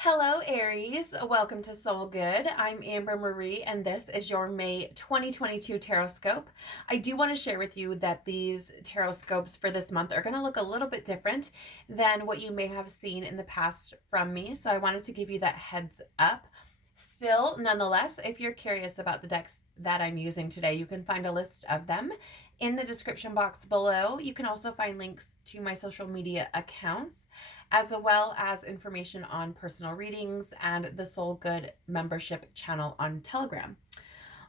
Hello, Aries. Welcome to Soul Good. I'm Amber Marie, and this is your May 2022 Tarotscope. I do want to share with you that these Tarotscopes for this month are going to look a little bit different than what you may have seen in the past from me, so I wanted to give you that heads up. Still, nonetheless, if you're curious about the decks that I'm using today, you can find a list of them in the description box below. You can also find links to my social media accounts, as well as information on personal readings and the Soul Good membership channel on Telegram.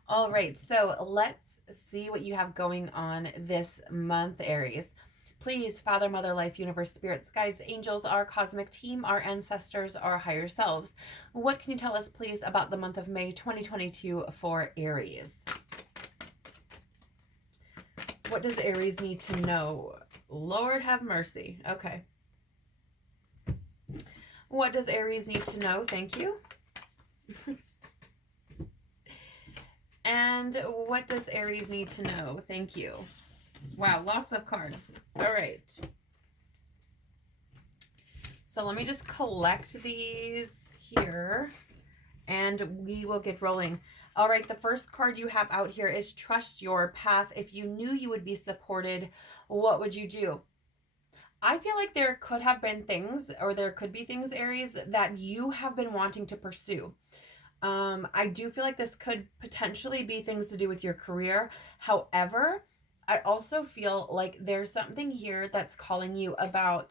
All right, so let's see what you have going on this month, Aries. Please, Father, Mother, Life, Universe, Spirits, Guides, Angels, our cosmic team, our ancestors, our higher selves, what can you tell us, please, about the month of May 2022 for Aries? What does Aries need to know? Lord have mercy. Okay. What does Aries need to know? Thank you. And what does Aries need to know? Thank you. Wow, lots of cards. All right. So let me just collect these here and we will get rolling. All right, the first card you have out here is Trust Your Path. If you knew you would be supported, what would you do? I feel like there could have been things, or there could be things, Aries, that you have been wanting to pursue. I do feel like this could potentially be things to do with your career. However, I also feel like there's something here that's calling you about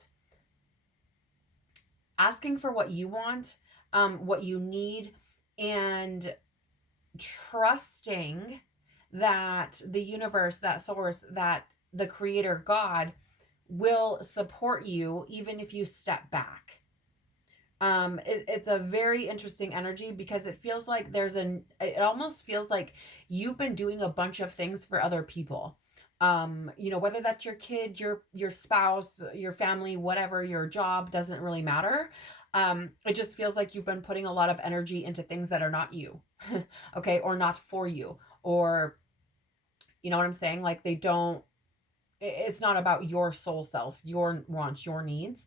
asking for what you want, what you need, and trusting that the universe, that source, that the creator God will support you even if you step back. It's a very interesting energy because it feels like it almost feels like you've been doing a bunch of things for other people. Whether that's your kid, your spouse, your family, whatever, your job, doesn't really matter. It just feels like you've been putting a lot of energy into things that are not you. Okay, or not for you, or you know what I'm saying? Like it's not about your soul self, your wants, your needs.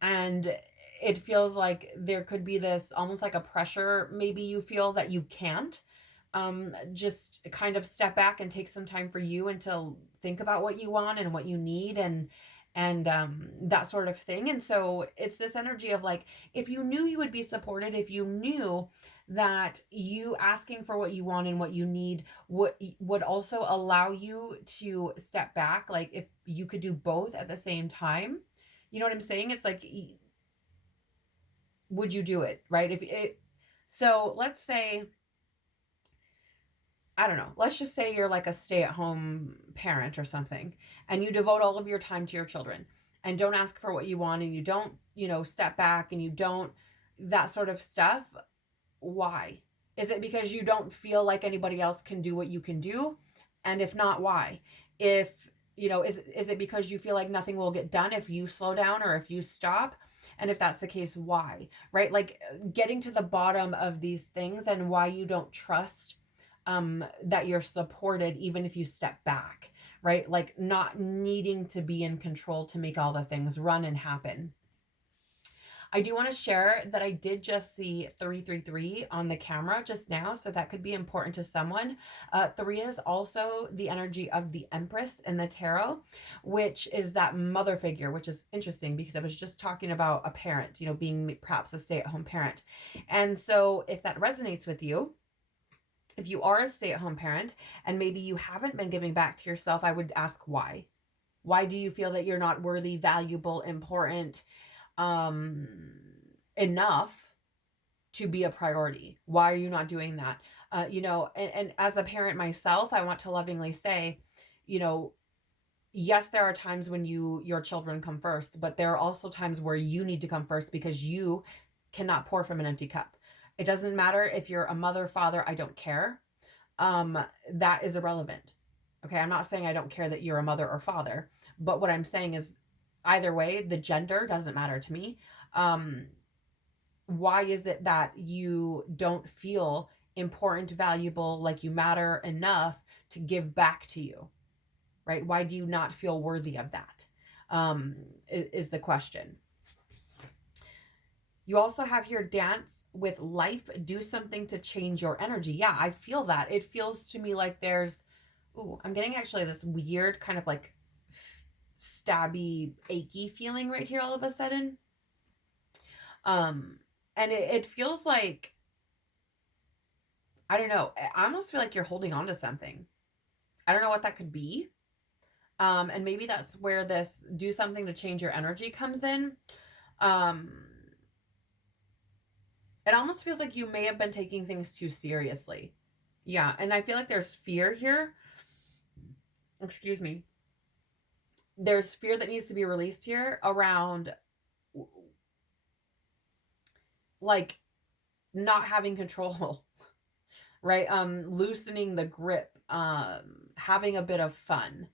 And it feels like there could be this almost like a pressure, maybe you feel that you can't just kind of step back and take some time for you and to think about what you want and what you need, and that sort of thing. And so it's this energy of like, if you knew you would be supported, if you knew that you asking for what you want and what you need would also allow you to step back, like if you could do both at the same time, you know what I'm saying? It's like, would you do it, right? So let's say, I don't know, let's just say you're like a stay-at-home parent or something, and you devote all of your time to your children and don't ask for what you want, and you don't, step back, and you don't, that sort of stuff. Why? Is it because you don't feel like anybody else can do what you can do? And if not, why? If, is it because you feel like nothing will get done if you slow down or if you stop? And if that's the case, why? Right? Like getting to the bottom of these things and why you don't trust that you're supported even if you step back, right? Like not needing to be in control to make all the things run and happen. I do want to share that I did just see 333 on the camera just now, so that could be important to someone. 3 is also the energy of the Empress in the tarot, which is that mother figure, which is interesting because I was just talking about a parent, being perhaps a stay-at-home parent. And so if that resonates with you, if you are a stay-at-home parent and maybe you haven't been giving back to yourself, I would ask why. Why do you feel that you're not worthy, valuable, important, enough to be a priority? Why are you not doing that? And as a parent myself, I want to lovingly say, yes, there are times when your children come first, but there are also times where you need to come first because you cannot pour from an empty cup. It doesn't matter if you're a mother, father, I don't care. That is irrelevant. Okay, I'm not saying I don't care that you're a mother or father, but what I'm saying is either way, the gender doesn't matter to me. Why is it that you don't feel important, valuable, like you matter enough to give back to you, right? Why do you not feel worthy of that? Is the question. You also have here dance with life, do something to change your energy. Yeah, I feel that. It feels to me like there's, ooh, I'm getting actually this weird kind of like stabby, achy feeling right here all of a sudden. Um, and it feels like, I don't know, I almost feel like you're holding on to something. I don't know what that could be. And maybe that's where this do something to change your energy comes in. Um, it almost feels like you may have been taking things too seriously. Yeah, and I feel like there's fear here. Excuse me. There's fear that needs to be released here around like not having control, right? Loosening the grip, having a bit of fun.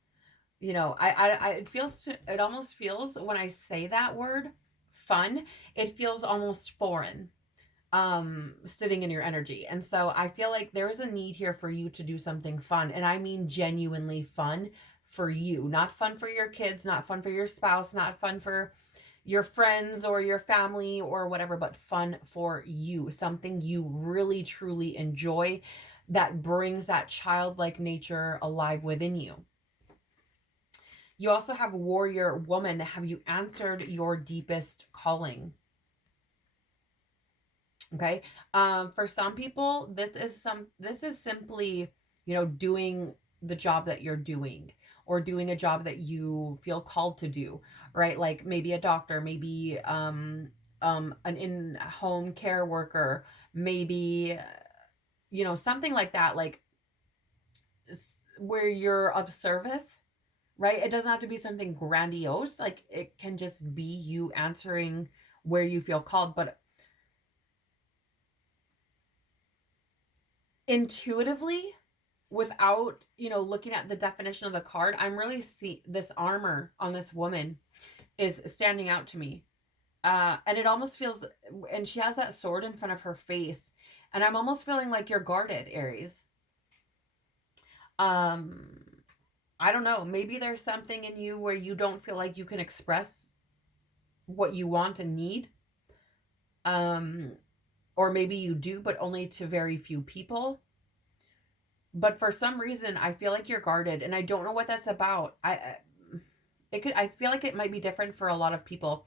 You know, it feels it almost feels when I say that word, fun, it feels almost foreign, sitting in your energy. And so I feel like there is a need here for you to do something fun. And I mean genuinely fun for you, not fun for your kids, not fun for your spouse, not fun for your friends or your family or whatever, but fun for you. Something you really truly enjoy that brings that childlike nature alive within you. You also have warrior woman. Have you answered your deepest calling? Okay. For some people, this is simply, you know, doing the job that you're doing or doing a job that you feel called to do, right? Like maybe a doctor, maybe an in-home care worker, maybe you know, something like that, like where you're of service, right? It doesn't have to be something grandiose. Like it can just be you answering where you feel called, but intuitively, without, you know, looking at the definition of the card, I'm really see this armor on this woman is standing out to me. And it almost feels, and she has that sword in front of her face, and I'm almost feeling like you're guarded, Aries. Um, I don't know. Maybe there's something in you where you don't feel like you can express what you want and need. Um, or maybe you do, but only to very few people. But for some reason, I feel like you're guarded, and I don't know what that's about. It could, I feel like it might be different for a lot of people.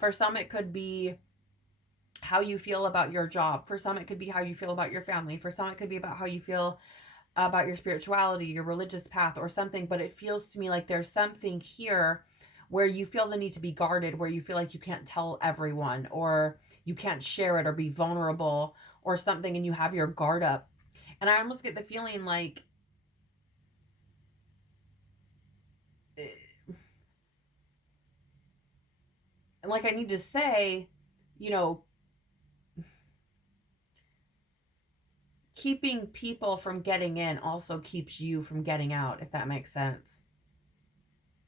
For some, it could be how you feel about your job. For some, it could be how you feel about your family. For some, it could be about how you feel about your spirituality, your religious path, or something. But it feels to me like there's something here where you feel the need to be guarded, where you feel like you can't tell everyone, or you can't share it, or be vulnerable, or something, and you have your guard up. And I almost get the feeling like I need to say, you know, keeping people from getting in also keeps you from getting out, if that makes sense.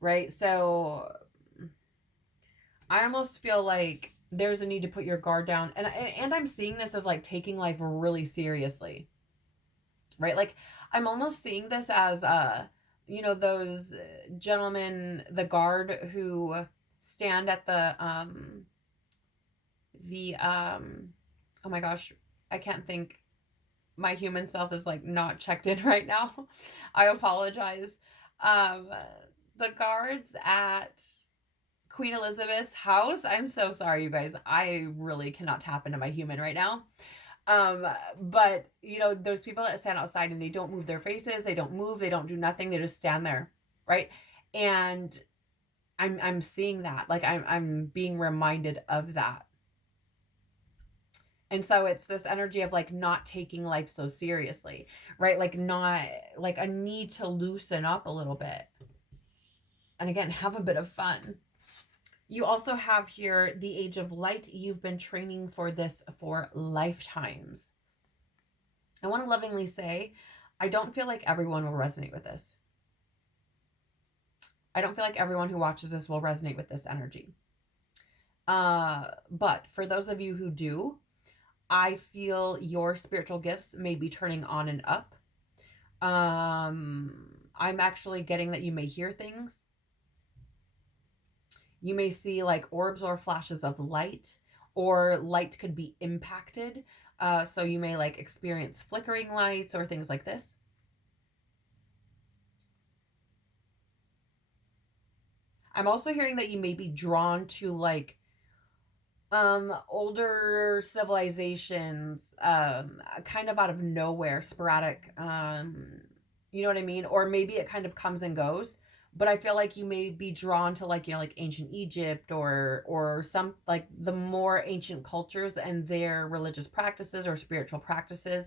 Right? So I almost feel like there's a need to put your guard down. And I'm seeing this as like taking life really seriously. Right? Like I'm almost seeing this as you know, those gentlemen, the guard who stand at the oh my gosh, I can't think, my human self is like not checked in right now. I apologize. Um, the guards at Queen Elizabeth's house. I'm so sorry, you guys. I really cannot tap into my human right now. Um, but you know, those people that stand outside and they don't move their faces, they don't move, they don't do nothing, they just stand there, right? And I'm seeing that. Like I'm being reminded of that. And so it's this energy of like not taking life so seriously, right? Like not like a need to loosen up a little bit. And again, have a bit of fun. You also have here the Age of Light. You've been training for this for lifetimes. I want to lovingly say, I don't feel like everyone will resonate with this. I don't feel like everyone who watches this will resonate with this energy. But for those of you who do, I feel your spiritual gifts may be turning on and up. I'm actually getting that you may hear things. You may see like orbs or flashes of light, or light could be impacted. So you may like experience flickering lights or things like this. I'm also hearing that you may be drawn to like older civilizations, kind of out of nowhere, sporadic, you know what I mean? Or maybe it kind of comes and goes, but I feel like you may be drawn to like, you know, like ancient Egypt or some like the more ancient cultures and their religious practices or spiritual practices.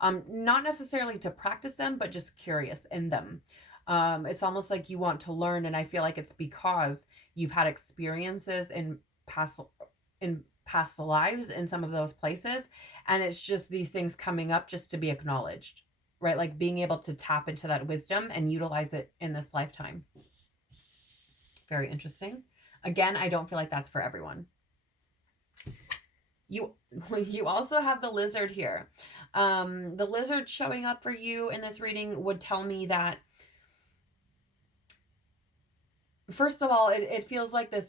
Not necessarily to practice them, but just curious in them. It's almost like you want to learn, and I feel like it's because you've had experiences past in past lives in some of those places, and it's just these things coming up just to be acknowledged, right? Like being able to tap into that wisdom and utilize it in this lifetime. Very interesting. Again, I don't feel like that's for everyone. You also have the lizard here. The lizard showing up for you in this reading would tell me that, first of all, it feels like this.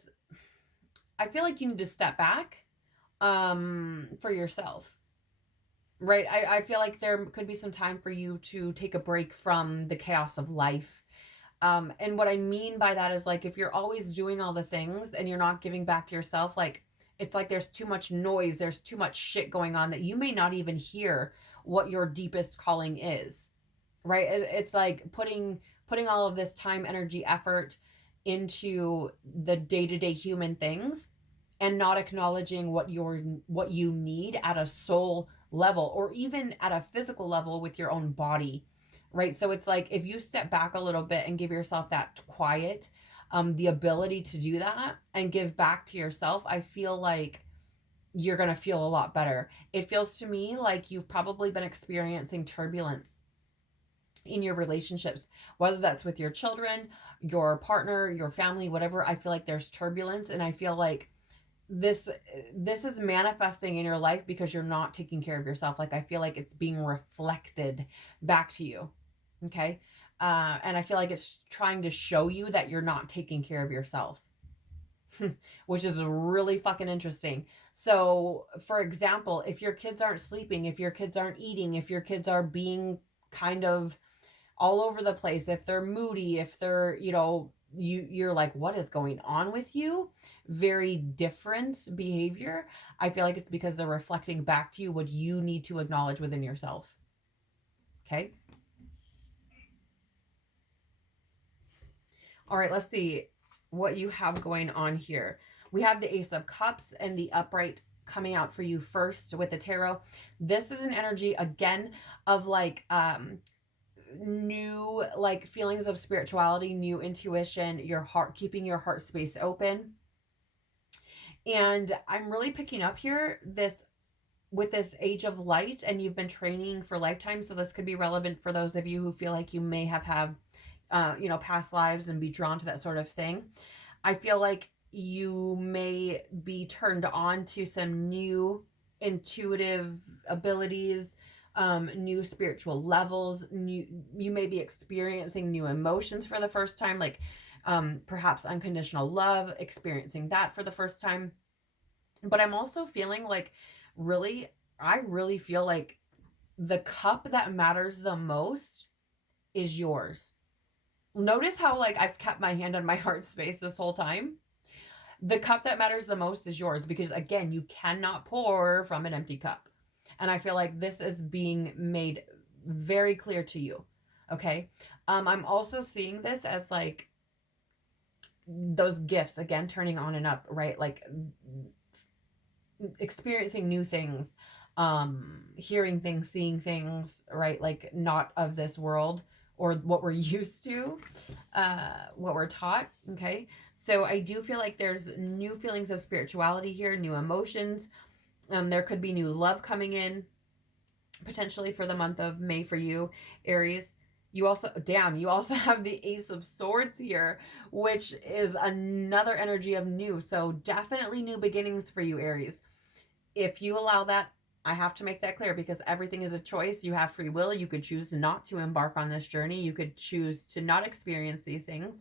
I feel like you need to step back for yourself, right? I feel like there could be some time for you to take a break from the chaos of life. And what I mean by that is like if you're always doing all the things and you're not giving back to yourself, like it's like there's too much noise, there's too much shit going on that you may not even hear what your deepest calling is, right? It's like putting all of this time, energy, effort into the day-to-day human things and not acknowledging what you need at a soul level or even at a physical level with your own body, right? So it's like if you step back a little bit and give yourself that quiet, the ability to do that and give back to yourself, I feel like you're going to feel a lot better. It feels to me like you've probably been experiencing turbulence in your relationships, whether that's with your children, your partner, your family, whatever. I feel like there's turbulence, and I feel like this is manifesting in your life because you're not taking care of yourself. Like I feel like it's being reflected back to you. Okay. And I feel like it's trying to show you that you're not taking care of yourself, which is really fucking interesting. So for example, if your kids aren't sleeping, if your kids aren't eating, if your kids are being kind of all over the place, if they're moody, if they're, you know, you're like, what is going on with you? Very different behavior. I feel like it's because they're reflecting back to you what you need to acknowledge within yourself. Okay. All right, let's see what you have going on here. We have the Ace of Cups and the upright coming out for you first with the tarot. This is an energy again of like new like feelings of spirituality, new intuition, your heart, keeping your heart space open. And I'm really picking up here this with this age of light, and you've been training for lifetime, so this could be relevant for those of you who feel like you may have had you know, past lives and be drawn to that sort of thing. I feel like you may be turned on to some new intuitive abilities, new spiritual levels, you may be experiencing new emotions for the first time, like perhaps unconditional love, experiencing that for the first time. But I'm also feeling like I really feel like the cup that matters the most is yours. Notice how like I've kept my hand on my heart space this whole time. The cup that matters the most is yours because again, you cannot pour from an empty cup. And I feel like this is being made very clear to you. Okay? I'm also seeing this as like those gifts again turning on and up, right? Like experiencing new things, hearing things, seeing things, right? Like not of this world or what we're used to, what we're taught. Okay. So I do feel like there's new feelings of spirituality here, new emotions. There could be new love coming in potentially for the month of May for you, Aries. You also have the Ace of Swords here, which is another energy of new. So definitely new beginnings for you, Aries. If you allow that, I have to make that clear because everything is a choice. You have free will. You could choose not to embark on this journey. You could choose to not experience these things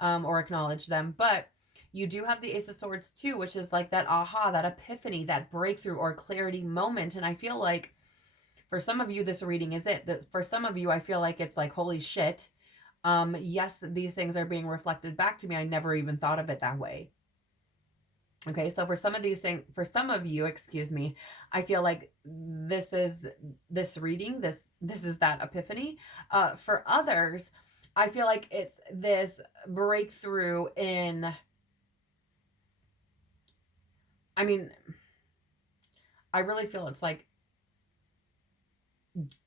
or acknowledge them. But you do have the Ace of Swords too, which is like that aha, that epiphany, that breakthrough or clarity moment. And I feel like for some of you, this reading is it. For some of you, I feel like it's like, holy shit. Yes, these things are being reflected back to me. I never even thought of it that way. Okay, so for some of these things, for some of you, excuse me, I feel like this is this reading, this is that epiphany. For others, I feel like it's this breakthrough in, I mean, I really feel it's like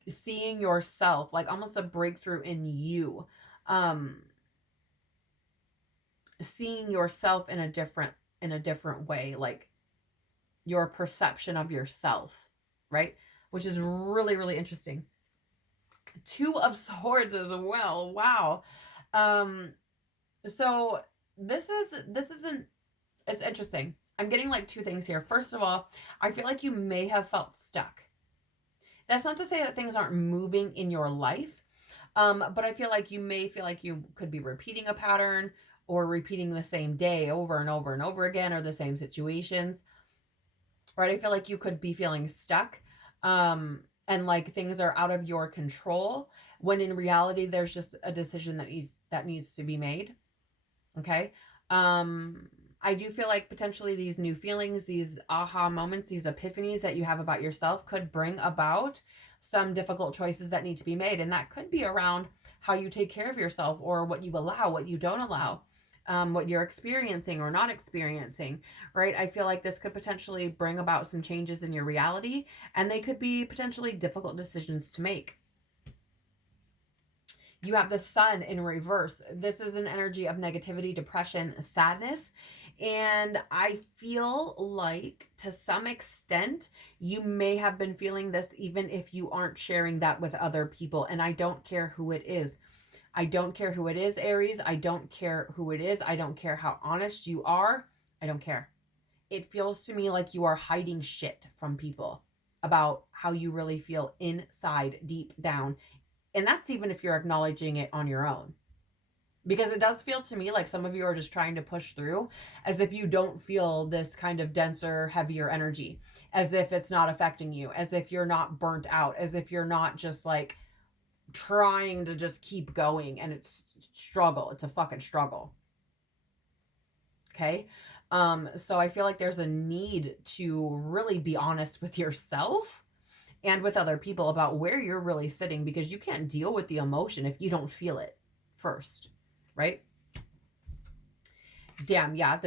seeing yourself, like almost a breakthrough in you. Um, seeing yourself in a different way, like your perception of yourself, right? Which is really, really interesting. Two of Swords as well. Wow. Um, so this isn't, it's interesting. I'm getting like two things here. First of all, I feel like you may have felt stuck. That's not to say that things aren't moving in your life, but I feel like you may feel like you could be repeating a pattern or repeating the same day over and over and over again, or the same situations, right? I feel like you could be feeling stuck, and like things are out of your control, when in reality there's just a decision that needs to be made. Okay. Um, I do feel like potentially these new feelings, these aha moments, these epiphanies that you have about yourself could bring about some difficult choices that need to be made. And that could be around how you take care of yourself, or what you allow, what you don't allow, what you're experiencing or not experiencing, right? I feel like this could potentially bring about some changes in your reality, and they could be potentially difficult decisions to make. You have the Sun in reverse. This is an energy of negativity, depression, sadness. And I feel like to some extent, you may have been feeling this even if you aren't sharing that with other people. And I don't care who it is. I don't care who it is, Aries. I don't care who it is. I don't care how honest you are. I don't care. It feels to me like you are hiding shit from people about how you really feel inside, deep down. And that's even if you're acknowledging it on your own. Because it does feel to me like some of you are just trying to push through as if you don't feel this kind of denser, heavier energy, as if it's not affecting you, as if you're not burnt out, as if you're not just like trying to just keep going, and it's struggle. It's a fucking struggle. Okay. So I feel like there's a need to really be honest with yourself and with other people about where you're really sitting, because you can't deal with the emotion if you don't feel it first, right? Damn, yeah,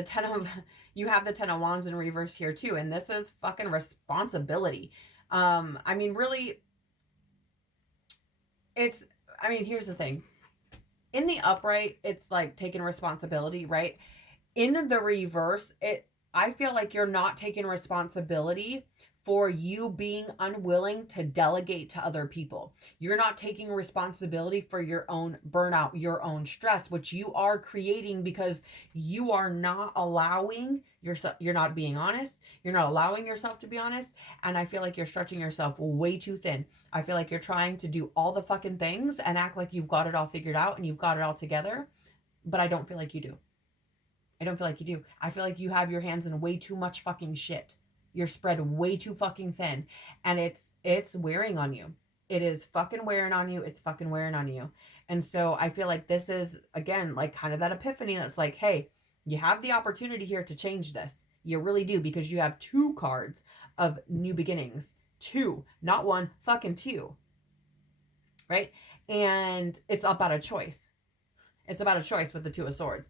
you have the 10 of Wands in reverse here too, and this is fucking responsibility. I mean, really, here's the thing. In the upright, it's like taking responsibility, right? In the reverse, I feel like you're not taking responsibility for you being unwilling to delegate to other people. You're not taking responsibility for your own burnout, your own stress, which you are creating because you are not allowing yourself, you're not being honest, you're not allowing yourself to be honest, and I feel like you're stretching yourself way too thin. I feel like you're trying to do all the fucking things and act like you've got it all figured out and you've got it all together, but I don't feel like you do. I don't feel like you do. I feel like you have your hands in way too much fucking shit. You're spread way too fucking thin, and it's wearing on you. It is fucking wearing on you. It's fucking wearing on you. And so I feel like this is again like kind of that epiphany that's like, hey, you have the opportunity here to change this. You really do, because you have two cards of new beginnings. Two, not one, fucking two. Right? And it's about a choice. It's about a choice with the Two of Swords.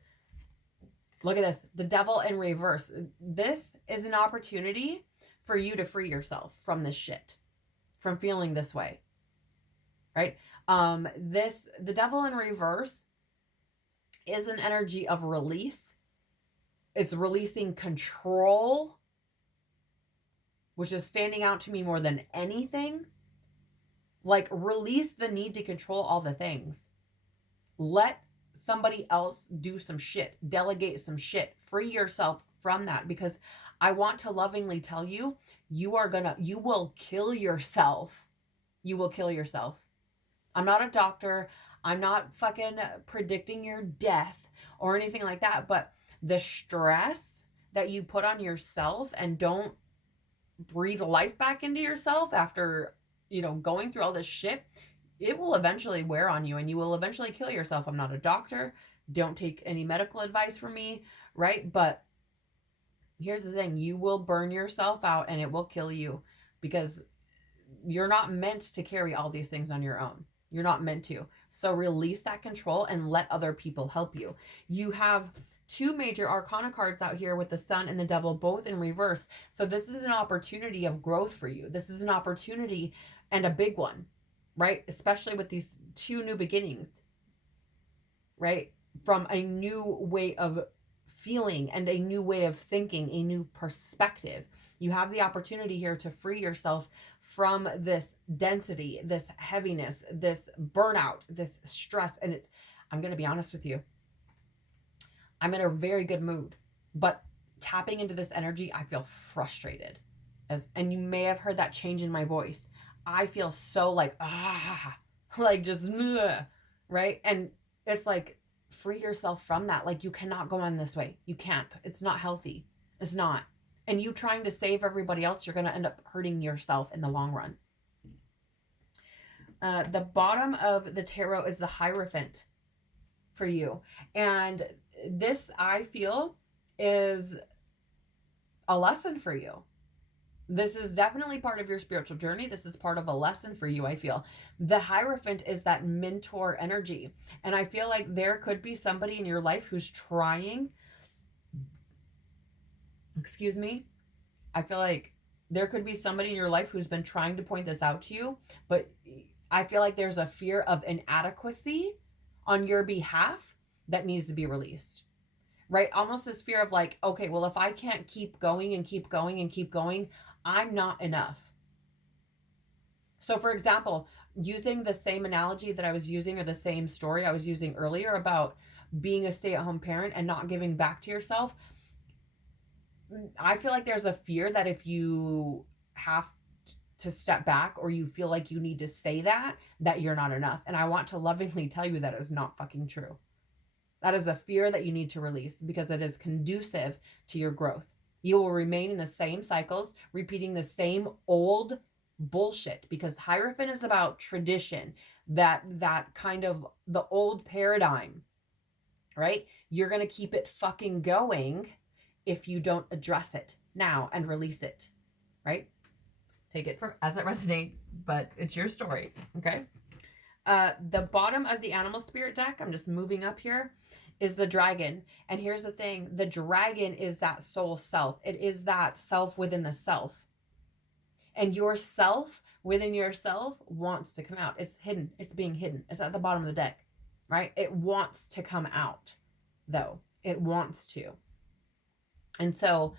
Look at this. The Devil in reverse. This is an opportunity for you to free yourself from this shit, from feeling this way. Right? The Devil in reverse is an energy of release. It's releasing control, which is standing out to me more than anything. Like, release the need to control all the things. Let somebody else do some shit, delegate some shit, free yourself from that, because I want to lovingly tell you, you will kill yourself. You will kill yourself. I'm not a doctor. I'm not fucking predicting your death or anything like that, but the stress that you put on yourself and don't breathe life back into yourself after, going through all this shit, it will eventually wear on you and you will eventually kill yourself. I'm not a doctor. Don't take any medical advice from me, right? But here's the thing, you will burn yourself out and it will kill you, because you're not meant to carry all these things on your own. You're not meant to. So release that control and let other people help you. You have two major arcana cards out here with the sun and the devil both in reverse. So this is an opportunity of growth for you. This is an opportunity, and a big one, right? Especially with these two new beginnings, right? From a new way of feeling and a new way of thinking, a new perspective. You have the opportunity here to free yourself from this density, this heaviness, this burnout, this stress. And I'm going to be honest with you, I'm in a very good mood, but tapping into this energy, I feel frustrated. And you may have heard that change in my voice. I feel so like, like just, right? And it's like, free yourself from that. Like, you cannot go on this way. You can't. It's not healthy. It's not. And you trying to save everybody else, you're going to end up hurting yourself in the long run. The bottom of the tarot is the Hierophant for you. And this, I feel, is a lesson for you. This is definitely part of your spiritual journey. This is part of a lesson for you, I feel. The Hierophant is that mentor energy. And I feel like there could be somebody in your life who's trying, I feel like there could be somebody in your life who's been trying to point this out to you, but I feel like there's a fear of inadequacy on your behalf that needs to be released, right? Almost this fear of like, okay, well, if I can't keep going and keep going and keep going, I'm not enough. So for example, using the same analogy that I was using, or the same story I was using earlier about being a stay-at-home parent and not giving back to yourself, I feel like there's a fear that if you have to step back, or you feel like you need to say that you're not enough. And I want to lovingly tell you that is not fucking true. That is a fear that you need to release, because it is conducive to your growth. You will remain in the same cycles, repeating the same old bullshit, because Hierophant is about tradition, that kind of the old paradigm, right? You're going to keep it fucking going if you don't address it now and release it, right? Take it for as it resonates, but it's your story, okay? The bottom of the animal spirit deck, I'm just moving up here, is the dragon. And here's the thing, the dragon is that soul self. It is that self within the self. And your self within yourself wants to come out. It's hidden. It's being hidden. It's at the bottom of the deck, right? It wants to come out, though. It wants to. And so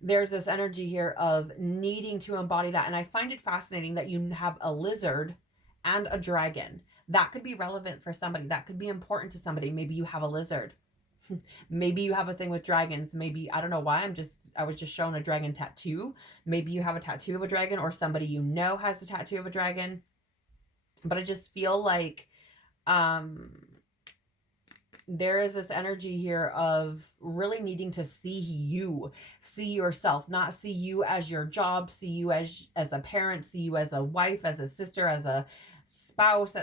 there's this energy here of needing to embody that. And I find it fascinating that you have a lizard and a dragon. That could be relevant for somebody. That could be important to somebody. Maybe you have a lizard. Maybe you have a thing with dragons. Maybe, I don't know why, I was just shown a dragon tattoo. Maybe you have a tattoo of a dragon, or somebody you know has a tattoo of a dragon. But I just feel like there is this energy here of really needing to see yourself, not see you as your job, see you as a parent, see you as a wife, as a sister, as a spouse,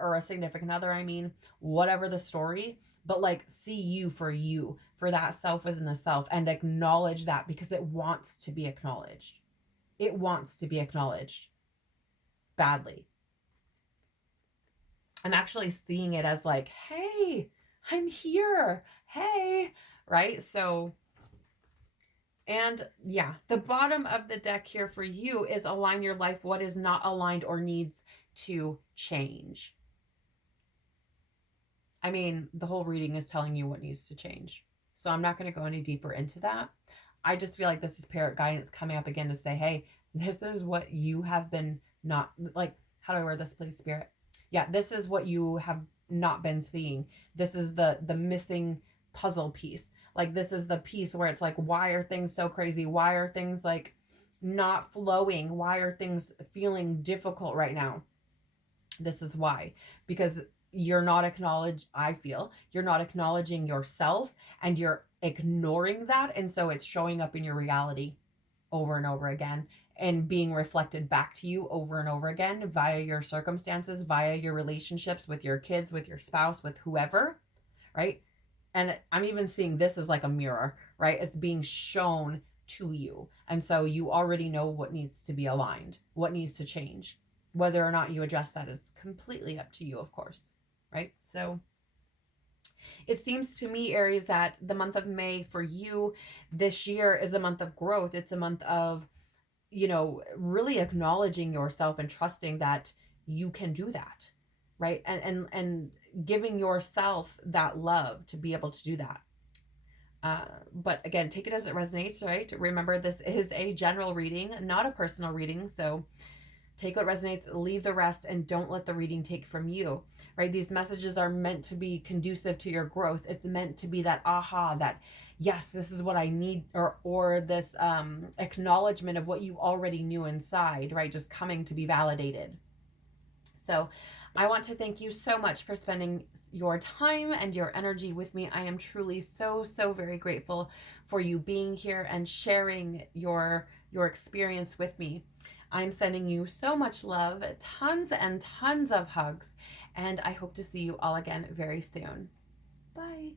or a significant other, I mean, whatever the story, but like see you, for that self within the self, and acknowledge that, because it wants to be acknowledged. It wants to be acknowledged badly. I'm actually seeing it as like, hey, I'm here. Hey, right? So, and yeah, the bottom of the deck here for you is align your life. What is not aligned or needs to change? I mean, the whole reading is telling you what needs to change. So I'm not going to go any deeper into that. I just feel like this is Parrot guidance coming up again to say, hey, this is what you have been not, like, how do I word this, please, Spirit? Yeah, this is what you have not been seeing. This is the missing puzzle piece. Like, this is the piece where it's like, why are things so crazy? Why are things like not flowing? Why are things feeling difficult right now? This is why. Because you're not acknowledging yourself, and you're ignoring that. And so it's showing up in your reality over and over again and being reflected back to you over and over again via your circumstances, via your relationships with your kids, with your spouse, with whoever, right? And I'm even seeing this as like a mirror, right? It's being shown to you. And so you already know what needs to be aligned, what needs to change. Whether or not you adjust that is completely up to you, of course, right? So it seems to me, Aries, that the month of May for you this year is a month of growth. It's a month of, really acknowledging yourself and trusting that you can do that, right? And giving yourself that love to be able to do that. But again, take it as it resonates, right? Remember, this is a general reading, not a personal reading. So take what resonates, leave the rest, and don't let the reading take from you, right? These messages are meant to be conducive to your growth. It's meant to be that aha, that yes, this is what I need, or this acknowledgement of what you already knew inside, right? Just coming to be validated. So I want to thank you so much for spending your time and your energy with me. I am truly so, so very grateful for you being here and sharing your experience with me. I'm sending you so much love, tons and tons of hugs, and I hope to see you all again very soon. Bye.